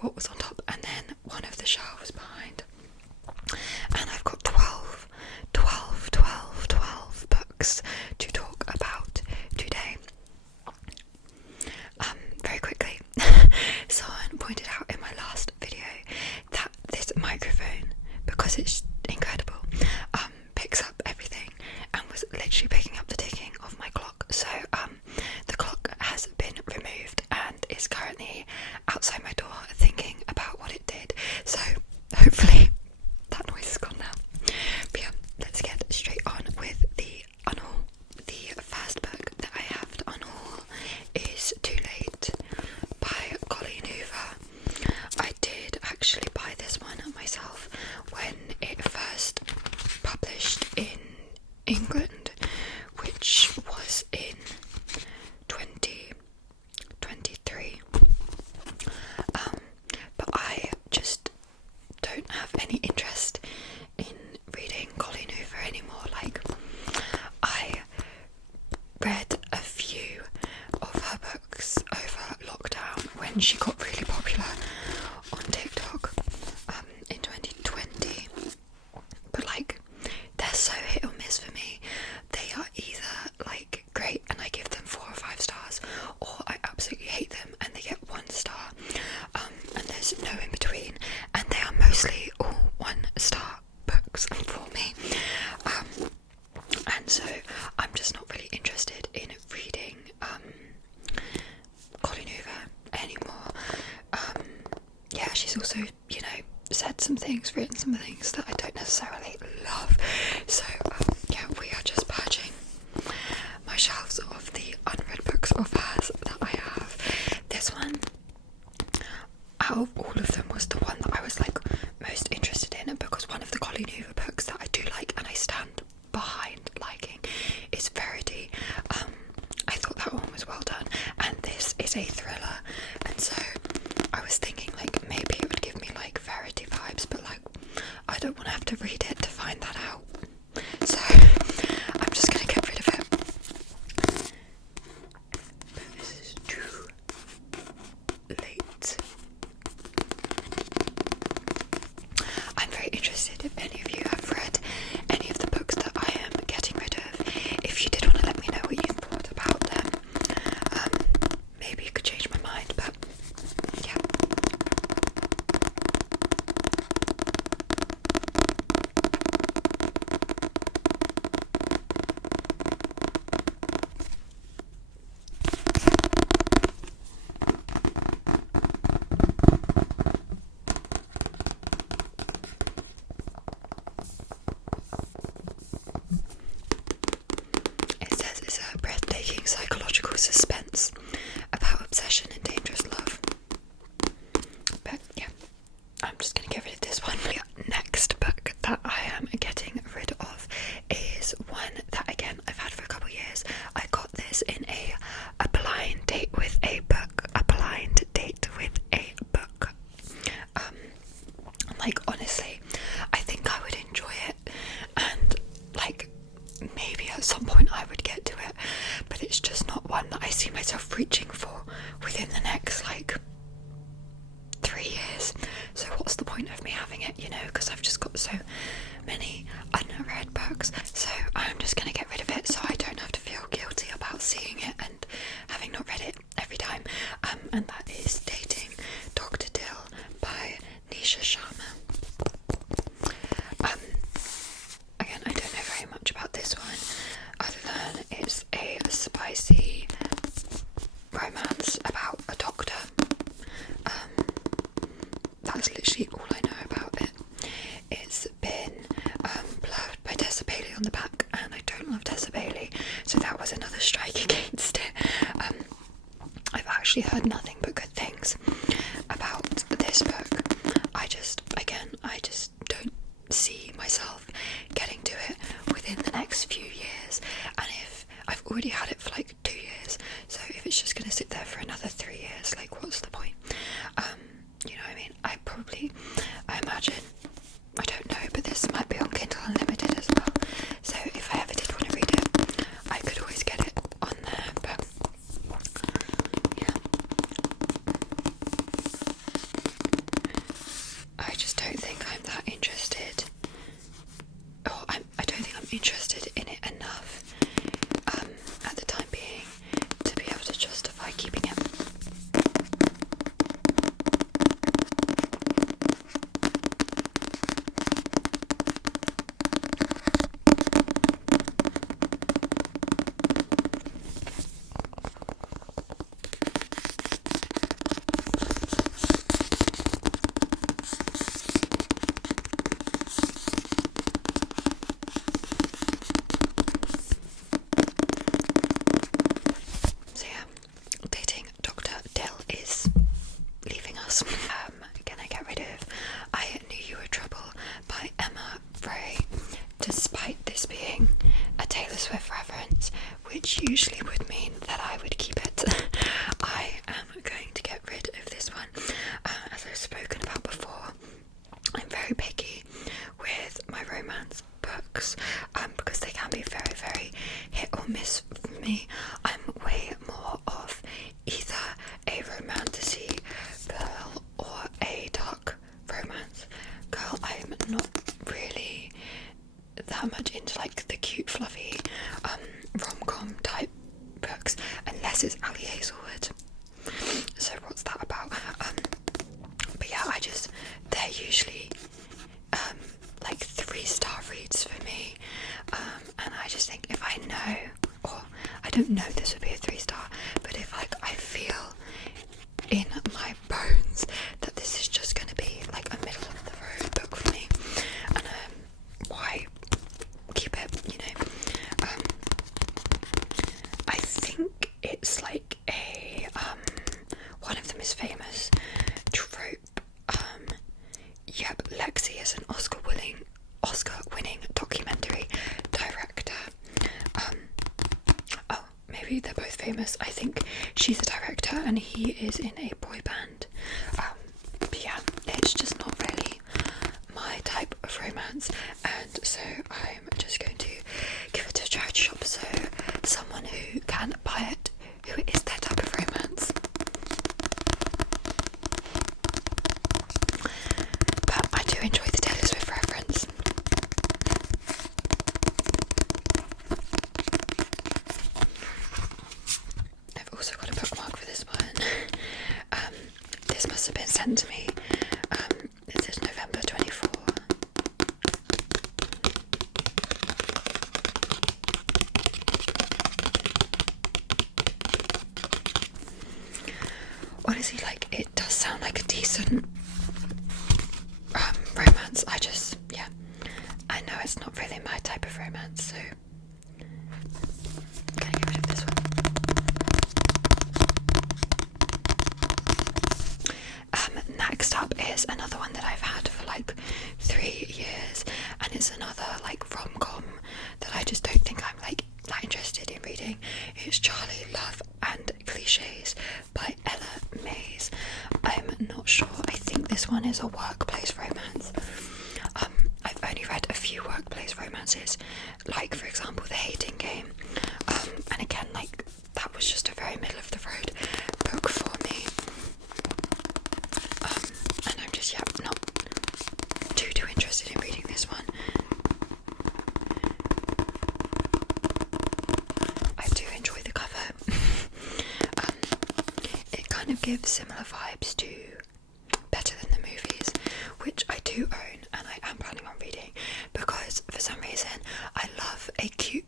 what was on top, and then one of the shelves behind. And I've got 12 books to talk about today. Very quickly, someone pointed out in my last video that this microphone, because it's incredible, picks up everything, and was literally picking up the ticking of my clock. So the clock has been removed and is currently outside my door thinking about what it did. So hopefully that noise is gone now. But yeah, let's get straight on with the unhaul. The first book that I have to unhaul is Too Late by Colleen Hoover. I did actually buy this one myself when it first published in England, which was in 2023. But I just don't have any interest in reading Colleen Hoover anymore. Like, I read a few of her books over lockdown when she got really popular on TikTok in 2020, but like, they're so hit or miss for me. They are either like great and I give them 4 or 5 stars, or I absolutely hate them and they get 1 star, and there's no in between, and they are mostly all 1-star books for me, and so I'm just not really interested in reading Colleen Hoover anymore. Yeah, she's also, you know, said some things, written some things that I don't necessarily love. So yeah, we are just purging my shelves of the unread books of hers that I have. This one, out of all of them, was the one that I was like most interested in, because one of the Colleen Hoover books that I do like and I stand behind liking is Verity. I thought that one was well done, and this is a thriller, and so I was thinking like maybe it would give me like Verity vibes, but like I don't want to have to read it to find that out, so I'm just gonna get rid of it. But this is Too Late. I'm very interested if any of you have read any of the books that I am getting rid of. If you did want to let me know what you thought about them, maybe you could change my mind, but yeah. It says it's a breathtaking psychological suspense about obsession and dangerous love. But yeah, I'm just gonna get rid of this one. The next book that I am getting rid of is one that, again, I've had for a couple of years. I got this in a blind date with a book. Like, honestly, I think I would enjoy it, and like maybe at some point I would get to it, but it's just not one that I see myself reaching for within the next like 3 years. So what's the point of me having it, you know, because I've just got so many unread books. So I'm just going to get rid of it so I don't have to feel guilty about seeing it and having not read it every time. And that is Dating Dr Dill by Nisha Sharma. Again, I don't know very much about this one, other than it's a spicy romance about a doctor. That's literally all I know about it. It's been blurred by Tessa Bailey on the back, and I don't love Tessa Bailey, so that was another strike against it. I've actually heard nothing but good things about this book. I just don't see myself getting to it within the next few years, and if I've already had it for like 2 years, so if it's just going to sit there for another 3 years, like, what's the point? You know what I mean? I imagine, I don't know, but this might be on Kindle Unlimited as well, so if I ever did want to read it, I could always get it on there. But yeah, mean that I would keep it. I am going to get rid of this one. As I've spoken about before, I'm very picky with my romance books because they can be very, very hit or miss for me. I'm way more of either a romantasy girl or a dark romance girl. I'm not really that much into like the cute fluffy rom-com type books unless it's Ali Hazelwood. So what's that about? But yeah, they're usually like 3-star reads for me, and I just think if I know, or I don't know this would be a 3-star, but if like I feel in my bones that this is just going to be like a middle of the road book for me, and why keep it, you know? I think it's like a one of them is famous trope. Yep, Lexi is an Oscar-winning documentary director. Oh, maybe they're both famous. I think she's a director and he is in a boy band. But yeah, it's just not really my type of romance, and so I'm just going to give it to a charity shop so someone who can buy it, who is their type of romance. But I do enjoy the Taylor Swift reference. I've also got a bookmark for this one. This must have been sent to me. It says November 24. Honestly, like, it does sound like a decent romance. I know it's not really my type of romance, so I'm gonna get rid of this one. Next up is another one that I've had for like 3 years, and it's another like rom-com that I just don't think I'm like that interested in reading. It's Charlie, Love and Cliches by Ella Mays. I'm not sure. I think this one is a workplace romance. I've only read a few workplace romances, like for example The Hating Game, and again, like, that was just a very middle of the road book for me, and I'm just not too interested in reading this one. I do enjoy the cover. It kind of gives similar vibes to Better Than the Movies, which I do own and I am planning on reading because for some reason I love a cute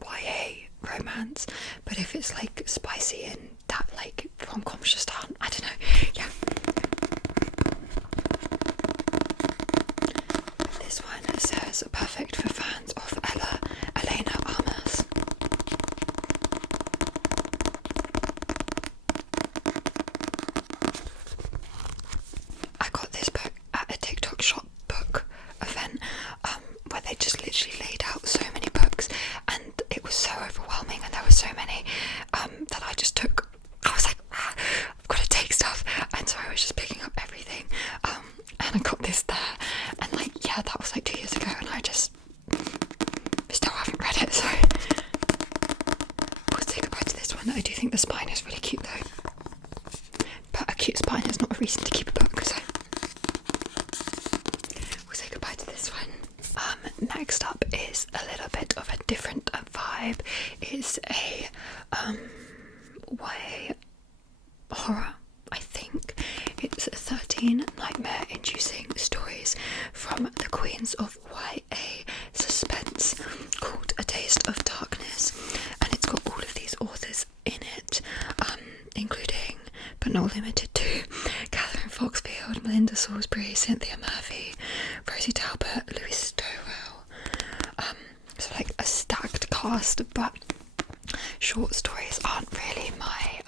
YA romance, but if it's like spicy and that, like, rom-coms just aren't, I don't know, yeah. This one says perfect for fans of Elena Armas. I got this book at a TikTok shop book event where they just literally laid out so many books, and it was so overwhelming, and there were so many that I just took. I was like, I've got to take stuff, and so I was just picking up everything, and I got this there, and like, yeah, that was like 2 years ago, and I just still haven't read it, so we'll say goodbye to this one. I do think the spine is really cute though, but a cute spine is not a reason to keep a book, so we'll say goodbye to this one. Next up is a little bit of a different vibe. It's a YA horror, I think. It's 13 nightmare-inducing stories from the queens of YA suspense called A Taste of Darkness, and it's got all of these authors in it, including, but not limited to, Catherine Foxfield, Melinda Salisbury, Cynthia Murphy, Rosie Talbot, Louise Stowell. So like a stacked cast, but short stories aren't really my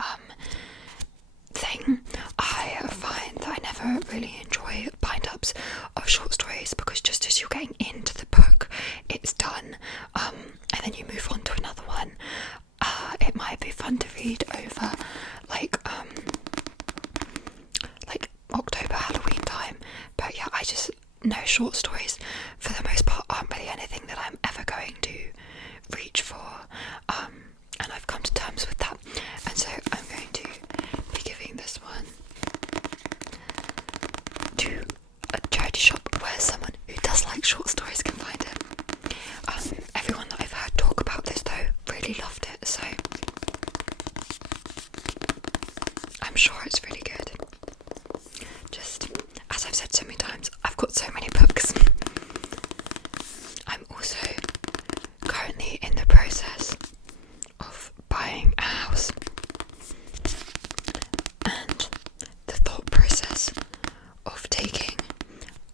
thing. I find that I never really enjoy bind-ups of short stories because just as you're getting into the book, it's done, and then you move on to another one. It might be fun fun to read over like October, Halloween time. But yeah, I just know short stories for the most part aren't really anything that I'm ever going to reach for, and I've come to terms with that, and so I'm going to be giving this one to a charity shop where someone who does like short stories can find it. Everyone that I've heard talk about this though really loved it, so I'm sure it's really good. Just as I've said so many times, I've got so many books. I'm also currently in the process of buying a house, and the thought process of taking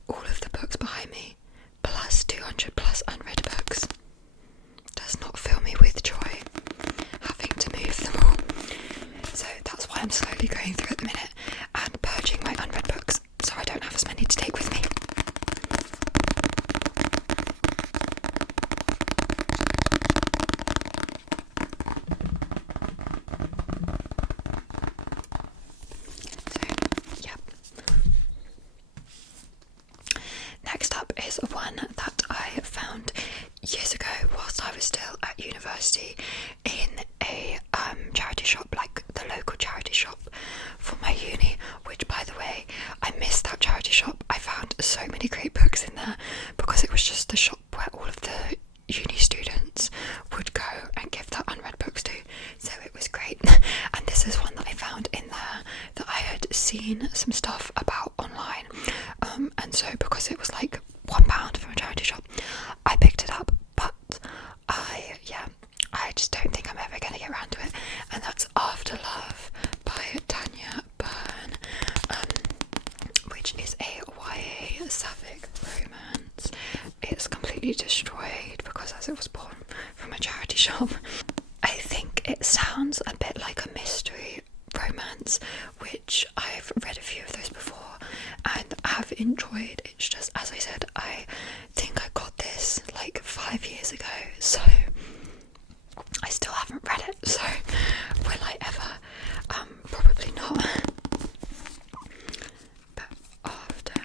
all of the books behind me plus 200 plus unread books does not fill me with joy, having to move them all. So that's why I'm slowly going through at the minute and purging my unread books so I don't have as many to take with me. So, yeah. Next up is one that I found years ago whilst I was still at university in a charity shop, like the local charity shop for my uni, which, by the way, I missed that charity shop. I found so many great books in there because it was just the shop where all of the uni students would go and give their unread books to, so it was great. And this is one that I found in there that I had seen some stuff about online, and so because it was like £1 from a charity shop, I picked it up. But I just don't think I'm ever going to get around to it, and that's After Love by Tanya Byrne, which is a YA sapphic romance. It's completely destroyed because as it was born from a charity shop. I think it sounds a bit like a mystery romance, which I've read a few of those before and have enjoyed. It's just, as I said, I think I got this like 5 years ago, so I still haven't read it, so will I ever? Probably not. But after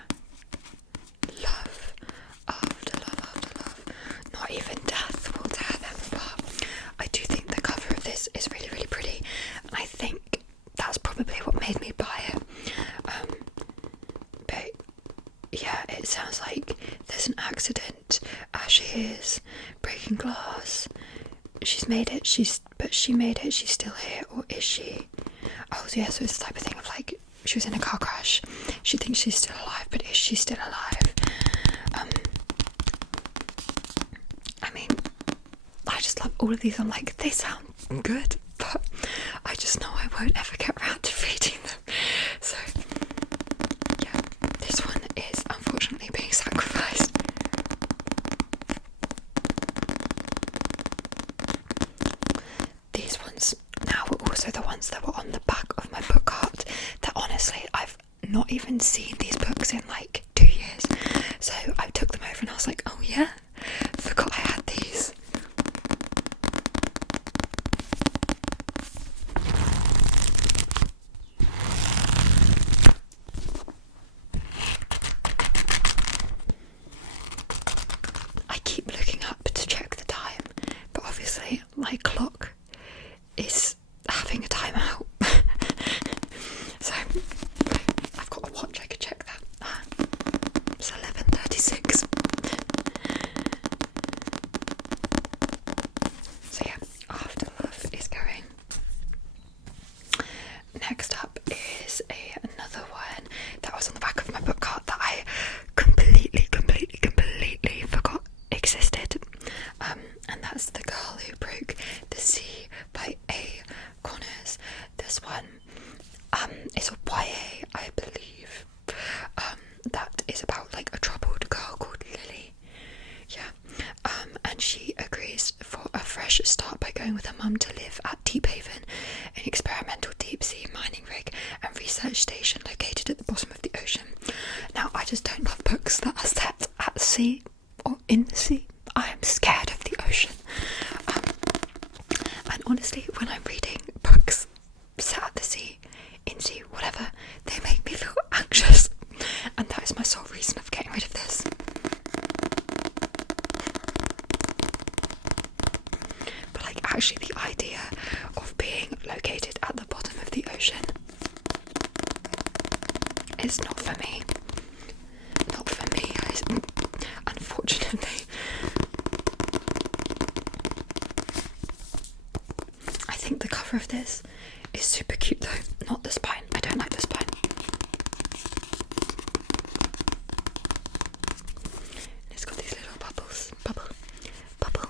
love, not even death will tear them apart. I do think the cover of this is really, really pretty, and I think that's probably what made me buy it. But yeah, it sounds like there's an accident as she is breaking glass. She's made it, she made it, she's still here, or is she? Oh yeah, so it's the type of thing of like, she was in a car crash, she thinks she's still alive, but is she still alive? I mean, I just love all of these. I'm like, they sound good, but I just know I won't ever get around to reading them. So yeah, this one is unfortunately being sacrificed. These ones now were also the ones that were on the back of my book cart that honestly I've not even seen these books in like 2 years. So I took them over and I was like, oh yeah, forgot I had these. I keep looking up to check the time, but obviously my clock is having a timeout. So I've got a watch, I could check that. It's 11:36. it's not for me. Not for me, unfortunately. I think the cover of this is super cute though, not the spine. I don't like the spine. It's got these little bubbles. Bubble, bubble,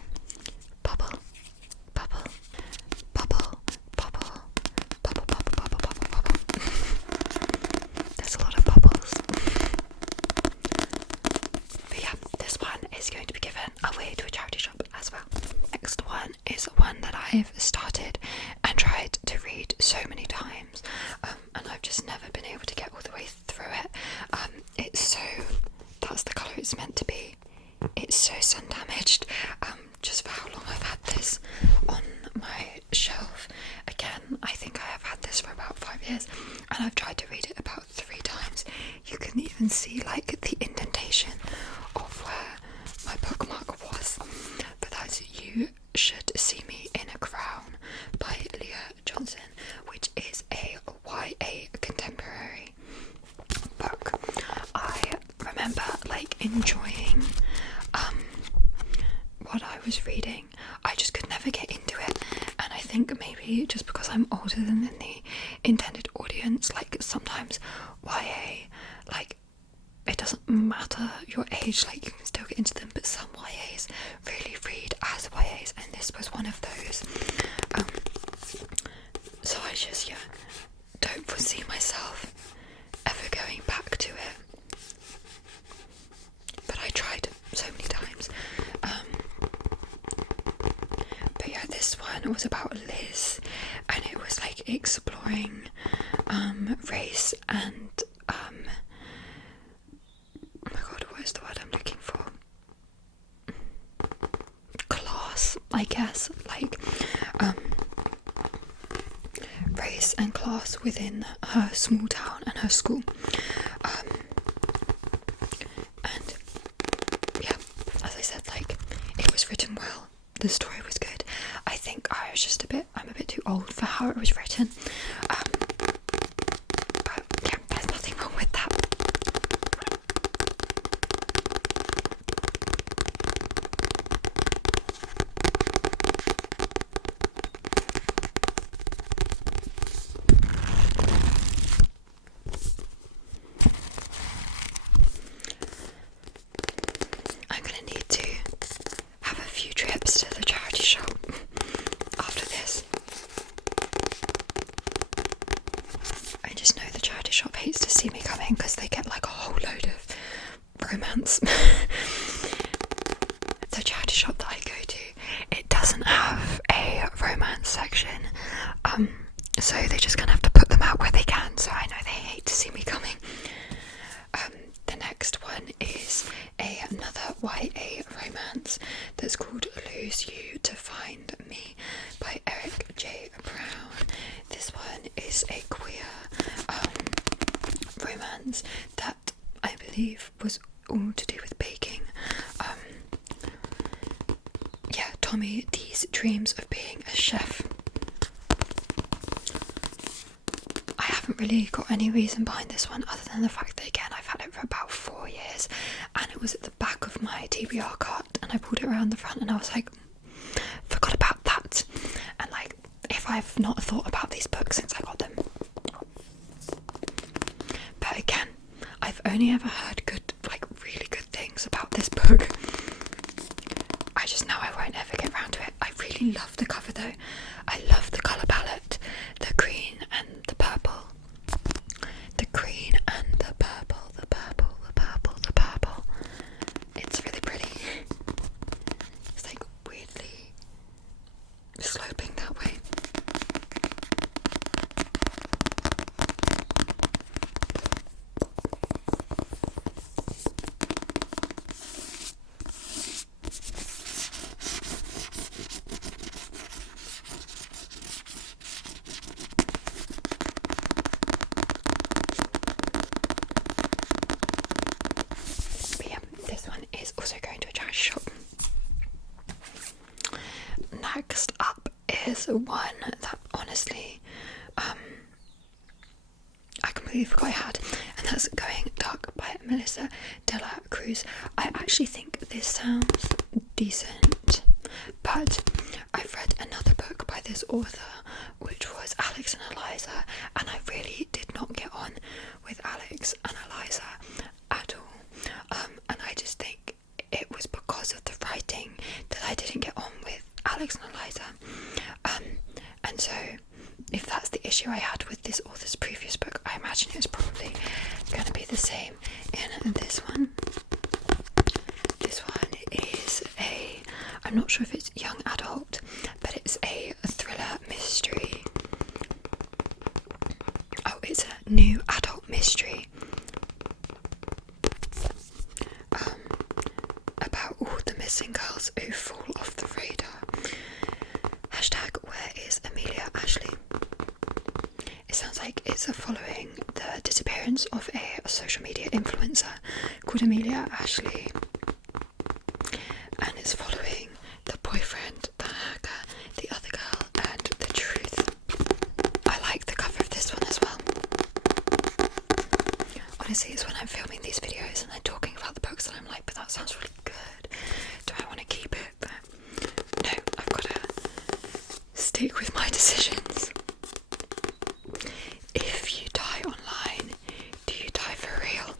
bubble, bubble, bubble, bubble, bubble, bubble, bubble, bubble, bubble. There's a lot of bubbles. But yeah, this one is going to be given away to a charity shop as well. Next one is one that I've started and tried to read so many times, and I've just never been able to get all the way through it. That's the colour it's meant to be. It's so sun damaged, just for how long I've had this on my shelf. Again, I think I have had this for about 5 years, and I've tried to read it about 3 times. You can even see like the indentation of where my bookmark was. But that's You Should See Me in a Crown by Leah Johnson, which is a YA contemporary book. I remember like enjoying what I was reading. I just could never get into it, and I think maybe just because I'm older than the intended audience, like sometimes YA, like it doesn't matter your age, like you can still get into them, but some YAs really read as YAs, and this was one of those. So I just don't foresee myself ever going back to it, but I tried so many times. But yeah, this one was about Liz, and it was like exploring race and oh my god, what is the word I'm looking for? Class, I guess, like race and class within her small town and her school. And yeah, as I said, like it was written well, the story was good. I think I'm a bit too old for how it was written, but yeah, there's nothing wrong with that. I'm gonna need to have a few trips to the charity shop after this. I just know the charity shop hates to see me coming because they get like a whole load of romance. The charity shop that I go to, it doesn't have a romance section, so they just gonna have to put them out where they can, so I know they hate to see me coming. The next one is another YA romance that's called Lose You to Find Me by Eric J. Brown. This one is a queer romance that I believe was all to do with baking. Tommy D's dreams of being a chef. I haven't really got any reason behind this one other than the fact that, again, I've had it for about 4 years, and it was at the back of my TBR cart, and I pulled it around the front, and I was like, forgot about that. And like, if I've not thought about these books since I got them. But again, I've only ever heard good, like really good things about this book. I just know I won't ever get round to it. I really love the cover though. I love the colour palette, the green and the purple. The green and the purple, the purple, the purple, the purple. It's really pretty. It's like weirdly sloping that way. Also going to a charity shop. Next up is one that honestly I completely forgot I had, and as Going Dark by Melissa de la Cruz. I actually think this sounds decent, but I've read another book by this author, which was Alex and Eliza, and I really did not get on with Alex and Eliza at all. And I just think it was because of the writing that I didn't get on with Alex and Eliza. And so if that's the issue I had with this author's previous book, I imagine it's probably going to be the same in this one. This one is I'm not sure if it's young adult, but it's a thriller mystery. Oh, it's a new adult mystery. About all the missing girls who fall off the radar. Hashtag where is Amelia Ashley? It sounds like it's following the disappearance of a social media influencer called Amelia Ashley, and it's following the boyfriend, the hacker, the other girl, and the truth. I like the cover of this one as well. Honestly, it's when I'm filming these videos and I'm talking about the books that I'm like, but that sounds really good. Do I want to keep it? But no, I've got to stick with my decisions. If you die online, do you die for real?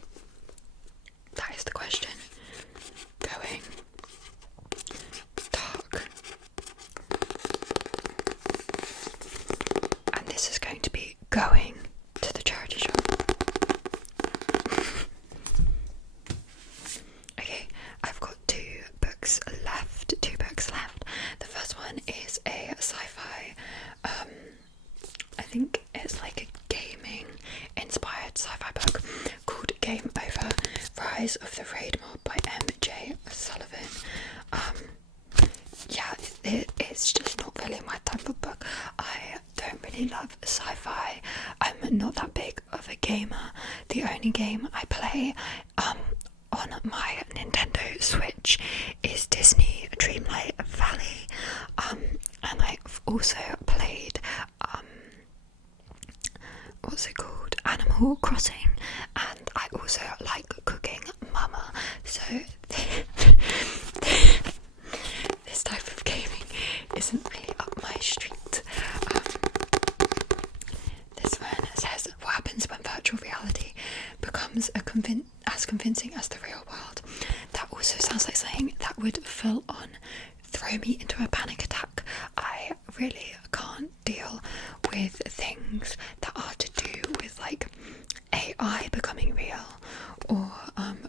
That is the question. Going dark. And this is going to be going to the charity shop. Okay, I've got two books left. The first one is a sci-fi, I think it's like a gaming inspired sci-fi book called Game Over, Rise of the Raid Mob by M.J. Sullivan. It's just not really my type of book. I don't really love sci-fi. I'm not that big of a gamer. The only game I play on my Nintendo Switch is Disney Dreamlight Valley, and I've also played what's it called, Animal Crossing, and I also like cooking mama, so this type of gaming isn't really up my street. This one says, what happens when virtual reality becomes as convincing as the real world? That also sounds like something that would full on throw me into a panic attack. I really can't deal with things that are to do with like AI becoming real or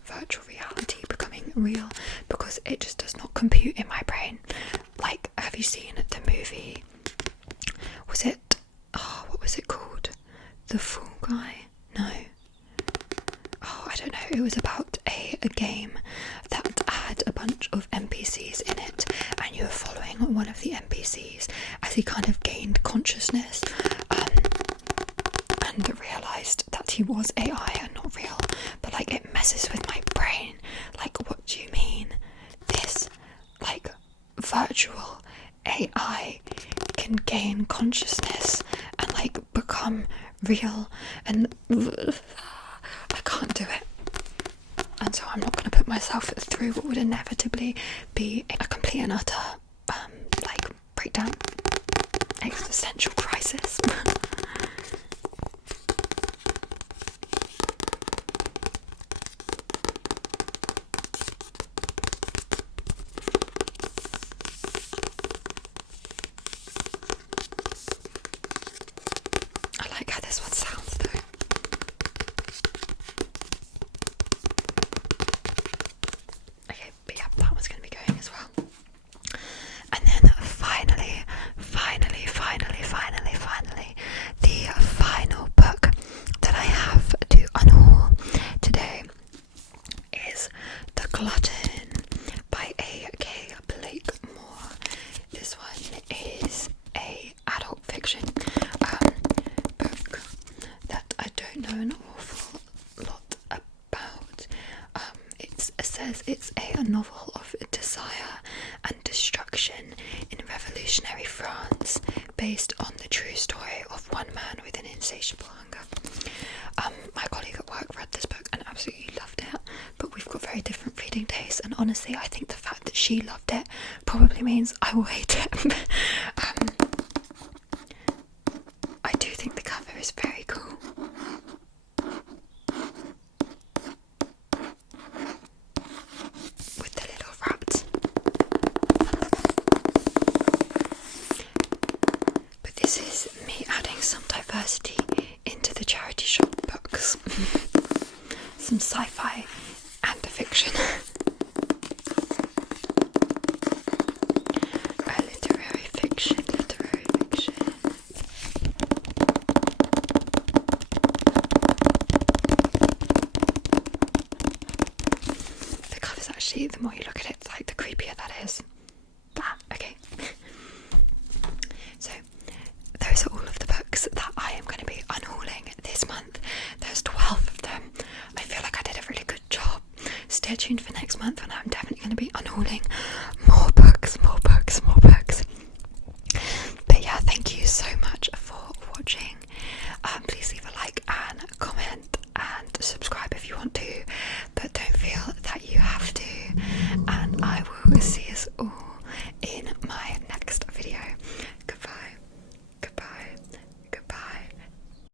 virtual reality becoming real, because it just does not compute in my brain. Like, have you seen the movie, what was it called? The Fall Guy? No. I don't know. It was about a game that had a bunch of NPCs in it, and you were following one of the NPCs as he kind of gained consciousness and realised that he was AI and not real. But like, it messes with my brain. Like, what do you mean this like virtual AI can gain consciousness and like become real? And I can't do it. And so I'm not going to put myself through what would inevitably be a complete and utter like breakdown, existential crisis. I like how this one sounds though. Okay, but yeah, that one's going to be going as well. And then finally, the final book that I have to unhaul today is The Glutton by A.K. Blakemore. This one is a adult fiction book that I don't know an awful lot about. It says it's a novel of desire and destruction in revolutionary France, based on the true story of one man with an insatiable hunger. My colleague at work read this absolutely loved it, but we've got very different reading tastes, and honestly I think the fact that she loved it probably means I will hate it. I do think the cover is very cool. With the little wrapped. But this is me adding some diversity into the charity shop books. Some sci-fi and fiction. Literary fiction. The cover's actually, the more you look at it, like the creepier that is. Okay. So those are all of the books that I am going to be unhauling this month. There's 12 of them. I feel like I did a really good job. Stay tuned for next month, and I'm definitely going to be unhauling more books.